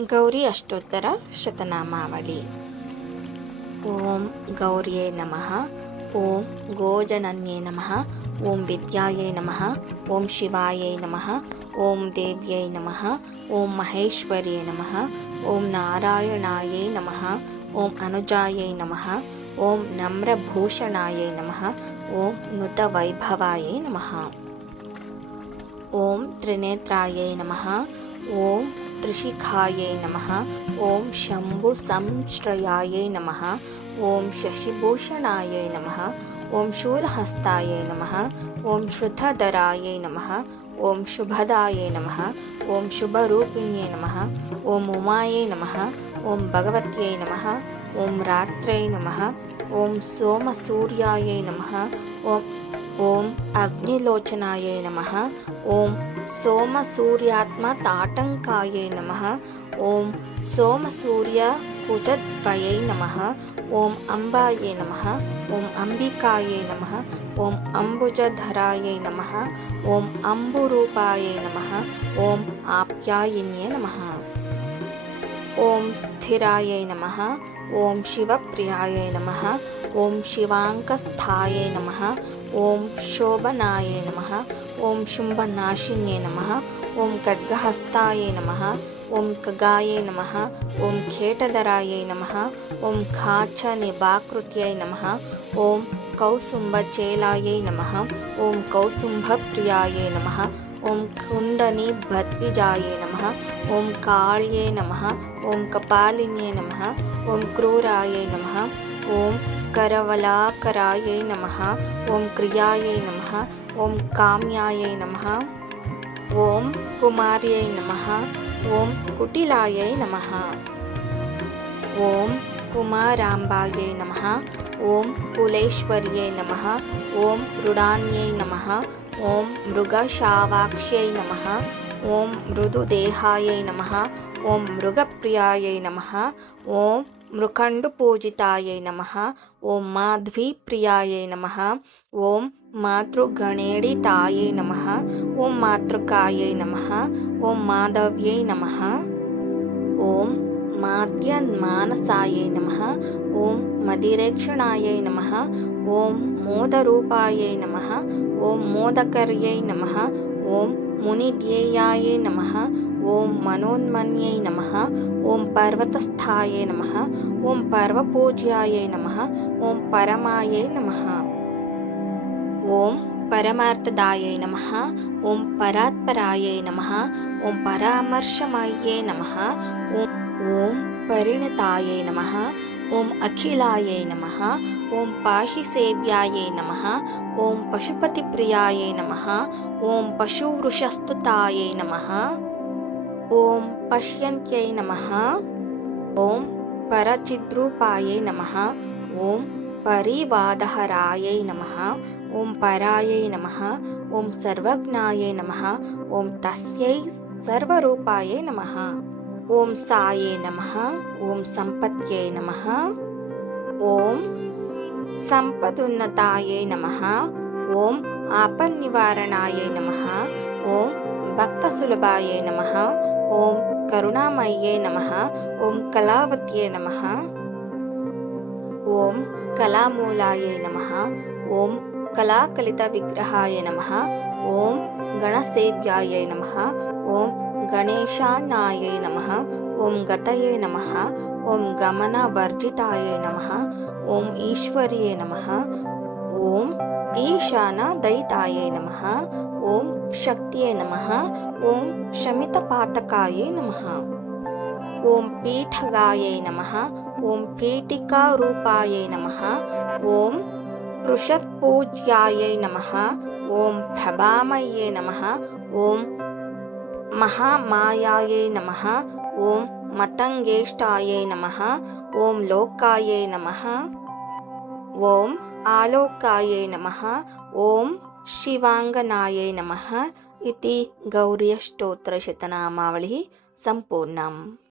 गौरी अष्टोत्तर शतनामावली। ओं गौर्यै नमः। ओं गोजनन्यै नमः। ओं विद्यायै नमः। ओं शिवायै नमः। ओं देव्यै नमः। ओं महेश्वर्यै नमः। ओं नारायणायै नमः। ओं अनुजायै नमः। ओं नम्रभूषणायै नमः। ओं नुतवैभवायै नमः। ओं त्रिनेत्रायै नमः। ओं त्रिशिखायै नमः। ओं शम्भुसंश्रयायै नमः। ओं शशिभूषणायै नमः। ओं शूलहस्तायै नमः। ओं श्रुतधरायै नमः। ओं शुभदायै नमः। ओं शुभरूपिण्यै नमः। ओं उमायै नमः। ओं भगवत्यै नमः। ओं रात्रै नमः। ओं सोमसूर्यायै नमः। ओं अग्निलोचनायै नमः। ओं सोमसूर्यात्मताटङ्कायै नमः। ओं सोमसूर्यकुचद्वयै नमः। ओं अम्बायै नमः। ओं अम्बिकायै नमः। ओं अम्बुजधरायै नमः। ओं अम्बुरूपायै नमः। ओं आप्यायिन्यै नमः। ओं स्थिरायै नमः। ओं शिवप्रियायै नमः। ओं शिवाङ्कस्थायै नमः। ओं शोभनायै नमः। ओं शुम्भनाशिन्यै नमः। ओं खड्गहस्तायै नमः। ओं खगायै नमः। ओं खेटधरायै नमः। ओं काचनिभाकृत्यै नमः। ओं कौसुम्भचेलायै नमः। ओं कौसुम्भप्रियायै नमः। ओं कुन्दनिभद्विजायै नमः। ओं काल्यै नमः। ओं कपालिन्यै नमः। ओं क्रूरायै नमः। ओं करवलाकरायै नमः। ओं क्रियायै नमः। ओं काम्यायै नमः। ओं कुमार्यै नमः। ओं कुटिलायै नमः। ओं कुमाराम्बायै नमः। ओं कुलेश्वर्यै नमः। ओं मृडान्यै नमः। ओं मृगशावाक्ष्यै नमः। ओं मृदुदेहायै नमः। ओं मृगप्रियायै नमः। ओं मृकण्डुपूजितायै नमः। ओं माध्वीप्रियायै नमः। ओं मातृगणेडितायै नमः। ओं मातृकायै नमः। ओं माधव्यै नमः। ओं माद्यन्मानसायै नमः। ओं मदिरेक्षणायै नमः। ओं मोदरूपायै नमः। ओं मोदकर्यै नमः। ओं मुनिध्येयायै नमः। ओं मनोन्मन्यै नमः। ओं पर्वतस्थायै नमः। ओं पर्वपूज्यायै नमः। ओं परमायै नमः। ओं परमार्थदायै नमः। ओं परात्परायै नमः। ओं परामर्शमयै नमः। ओं परिणतायै नमः। ओं अखिलायै नमः। ओं पाशिसेव्यायै नमः। ओं पशुपतिप्रियायै नमः। ओं पशुवृषस्तुतायै नमः। ओं पश्यन्त्यै नमः। ओं परचिद्रूपायै नमः। ओं परिवादहरायै नमः। ओं परायै नमः। ओं सर्वज्ञायै नमः। ओं तस्यै सर्वरूपायै नमः। ओं सायै नमः। ओं सम्पत्यै नमः। ओं सम्पदुन्नतायै नमः। ओं आपन्निवारणायै नमः। ओं भक्तसुलभायै नमः। ओं करुणामय्यै नमः। ओं कलावत्यै नमः। ओं कलामूलायै नमः। ओं कलाकलितविग्रहाय नमः। ओं गणसेव्यायै नमः। ओं गणेशानायै नमः। ओं गतये नमः। ओं गमनवर्जितायै नमः। ओं ईश्वर्ये नमः। ओं ईशानदयितायै नमः। ओं शक्त्यै नमः। ओं शमितपातकायै नमः। ओं पीठगायै नमः। ओं पीठिकारूपायै नमः। ओं पृषत्पूज्यायै नमः। ओं प्रभामये नमः। ओं महामायायै नमः। ओं मतङ्गेष्टायै नमः। ओं लोकायै नमः। ओं आलोकायै नमः। ओं शिवाङ्गनायै नमः इति गौरी अष्टोत्तरशतनामावलिः सम्पूर्णम्।